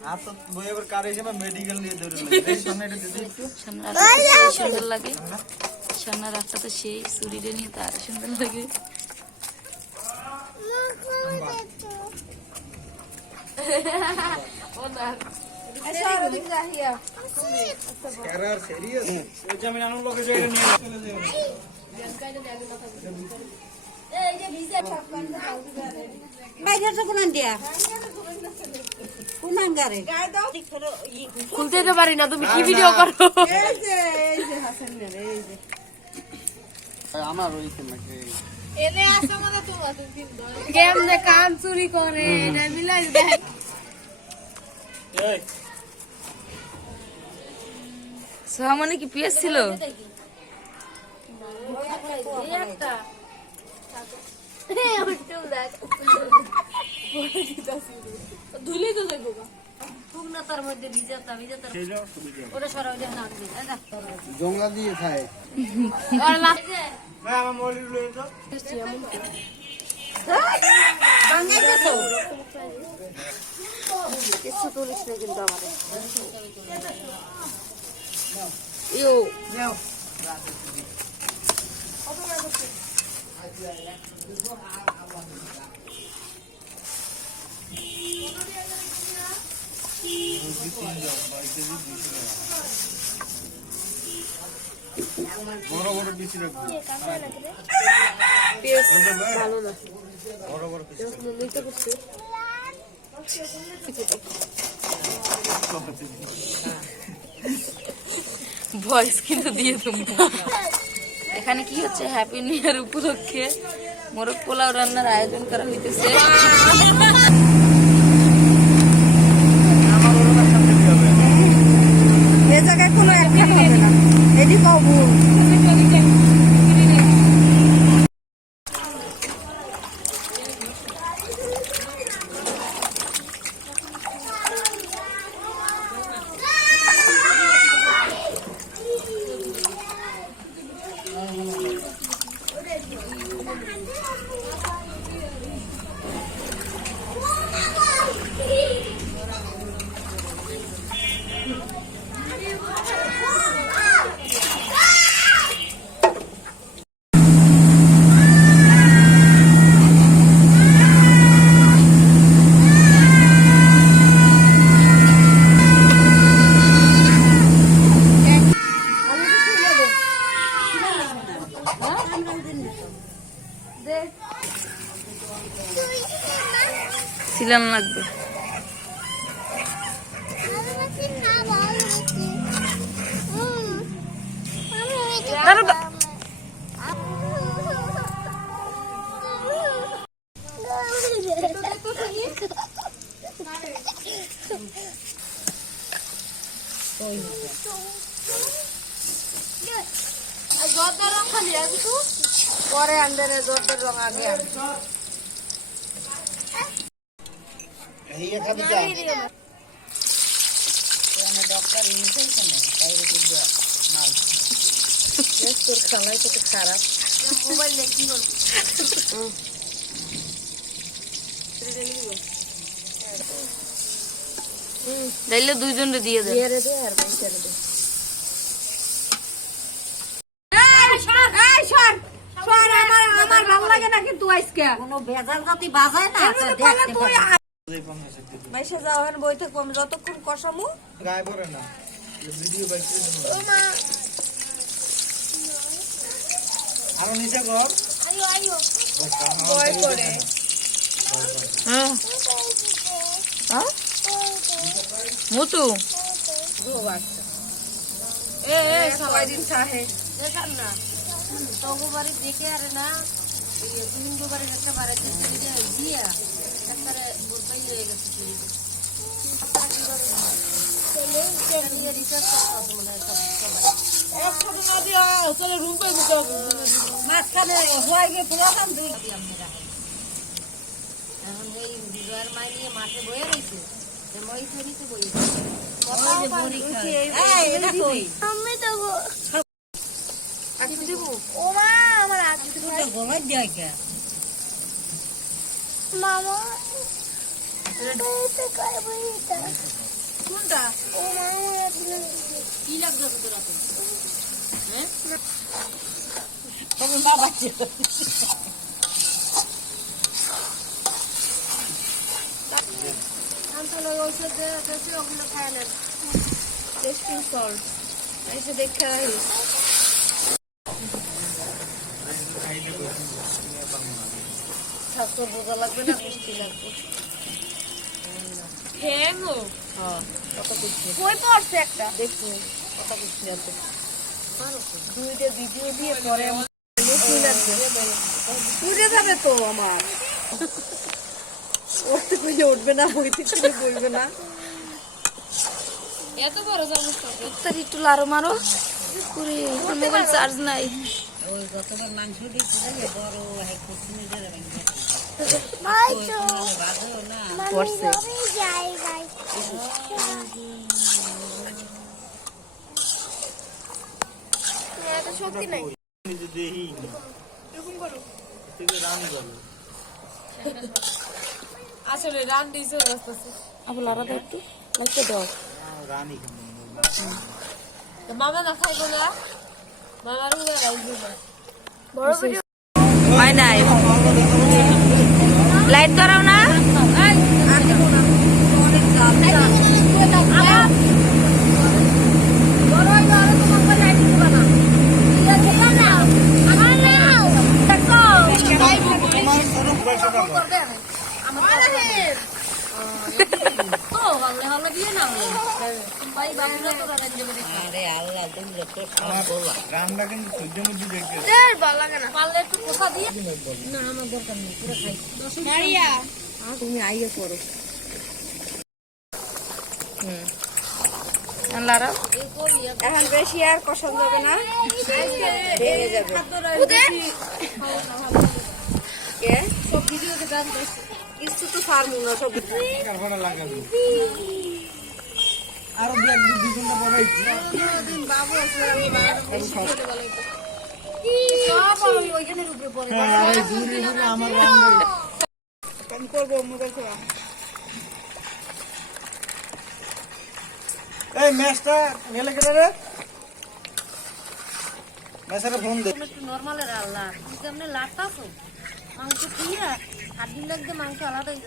আর তো বইয়ের কার হিসেবে মেডিকেল নিয়ে ধরে এই সামনেটা দিদি একটু সুন্দর লাগে সামনের রাতটা তো সেই চুরিটা নিয়ে তো আরো সুন্দর লাগে খুলতে তো পারি না তুমি কি ভিডিও করো আমার ওই কেমনে কান চুরি করে না মিলাই দেখ সামনে কি পিএস ছিল ধুলি তো যাইবো তার মধ্যে ভিজাতা ওটা সরাই দেন না জংলা দিয়ে খায় আর লাগ আমার মলি লয়ে তো বাঙ্গাই গেছো কিছু তুলিস না কিন্তু আমারে ইও নাও বড় বড় পিস রাখবো পিস ভালো না বড় বড় পিস নিতে করতে ভয়েস কিন্তু দিয়ে তুমি এখানে কি হচ্ছে হ্যাপি নিউ ইয়ার উপলক্ষে মোরগ পোলাও রান্নার আয়োজন করা হইতেছে এ জায়গায় কোনো একটা হবে না এদিকে সিলান লাগবে পরে আনবেন জোরদার রং আগে এই খাবি চা ডক্টর ইনফেকশন বাইরে থেকে মাল তোর খালাই তো খারাপ মোবাইল দেখি বল তাইলে দুইজনরে দিয়ে দেন এর দে আর বাইরে দে আমার ভালো লাগে না কিন্তু আজকে কোনো ভেজাল জাতি বাজায় না তুই মাইসে যাওয়ার বইতে কম যতক্ষণ কষামু গায়ে পড়ে না ভিডিও বাইতে ও মা আরো নিচে কর ভয় করে হ্যাঁ মুতু সবাই দিন খাহে দেখান না তবু বাড়ি দেখে আরে না হিন্দু বাড়ি একটা বাড়িতে দিয়া একবারে বোধবাই হয়ে গেছে মাঝখানে হয়ে গিয়ে পুরাতাম দুই এখন এই বিজয়ের মাই নিয়ে মাঠে বয়ে রয়েছে মই ফেরিতে বয়ে কোনটা কি লাগবে তোর হাতে? হ্যাঁ? তবে মা বাচ্চা আন্তলো ঔষধ দেশে ওগুলো খায় না। টেস্টিং সল্ট এসে দেখে রাখি স্বাস্থ্য বোঝা লাগবে না মিষ্টি লাগবে হ্যাঁ কত কিছু কই পড়ছে একটা দেখুন কত কিছু আছে দুইটা ভিডিও দিয়ে পরে মিষ্টি লাগবে উঠে যাবে তো আমার উঠতে কইলে উঠবে না বইতে কইলে বইবে না এত বড় চামচ তার একটু লাড়ো মারো পুরি মোবাইল চার্জ নাই ওই গতবার মাংস দিয়েছিল বড় হ্যাঁ কুচুনি ধরে ভেঙে পড়ছে শক্তি নাই দেহি থেকে রান গেল আসলে রান দিয়েছে রাস্তাতে আবার লাড়া দাও একটু লাইটটা দাও রানি মামা না খাইবো না মামার উপরে রাখবো না বড় ভিডিও হয় নাই লাইট ধরাও না রান্না কিন্তু সূর্যমুখী দেখতে পারলে একটু পোষা দিয়ে না আমার দরকার নেই পুরো খাই তুমি আইয়ে করো লাড়া এখন বেশি আর পছন্দ হবে না ভেঙে যাবে কে সব ভিডিওতে গান করছে কিছু তো পারবো না সব কারখানা লাগাবো আরো দুই ঘন্টা পরে দিন বাবু আছে সব ওইখানের উপরে পড়ে আরে দূরে দূরে আমার রান্না কম করবো মোবাইল খোলা এই ম্যাচটা গেলে কেটে রে ম্যাচের ফোন দে একটু নরমালের আল্লাহ তুমি কেমনে লাটাছো মাংস দিয়ে হাড্ডি লাগবে মাংস আলাদাই